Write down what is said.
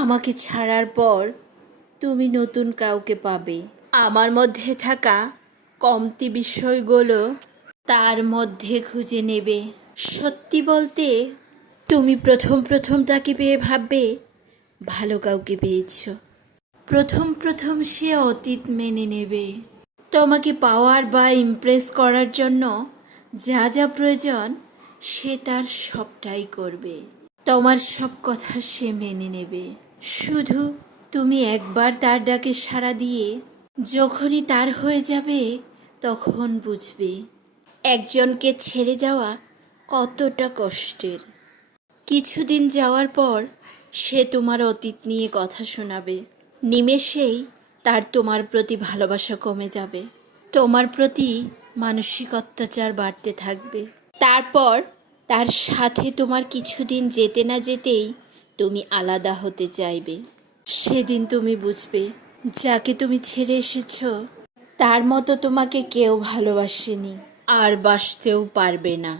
আমাকে ছাড়ার পর তুমি নতুন কাউকে পাবে। আমার মধ্যে থাকা কমতি বিষয়গুলো তার মধ্যে খুঁজে নেবে। সত্যি বলতে, তুমি প্রথম প্রথম তাকে পেয়ে ভাববে ভালো কাউকে পেয়েছ। প্রথম প্রথম সে অতীত মেনে নেবে। তোমাকে পাওয়ার বা ইমপ্রেস করার জন্য যা যা প্রয়োজন সে তার সবটাই করবে। তোমার সব কথা সে মেনে নেবে। শুধু তুমি একবার তার ডাকে সাড়া দিয়ে যখনই তার হয়ে যাবে তখন বুঝবে একজনকে ছেড়ে যাওয়া কতটা কষ্টের। কিছুদিন যাওয়ার পর সে তোমার অতীত নিয়ে কথা শোনাবে। নিমেষেই তার তোমার প্রতি ভালোবাসা কমে যাবে। তোমার প্রতি মানসিক অত্যাচার বাড়তে থাকবে। তারপর তার সাথে তোমার কিছুদিন যেতে না যেতেই তুমি আলাদা হতে চাইবে। সেদিন তুমি বুঝবে যাকে তুমি ছেড়ে এসেছ তার মতো তোমাকে কেউ ভালোবাসেনি, আর বাসতেও পারবে না।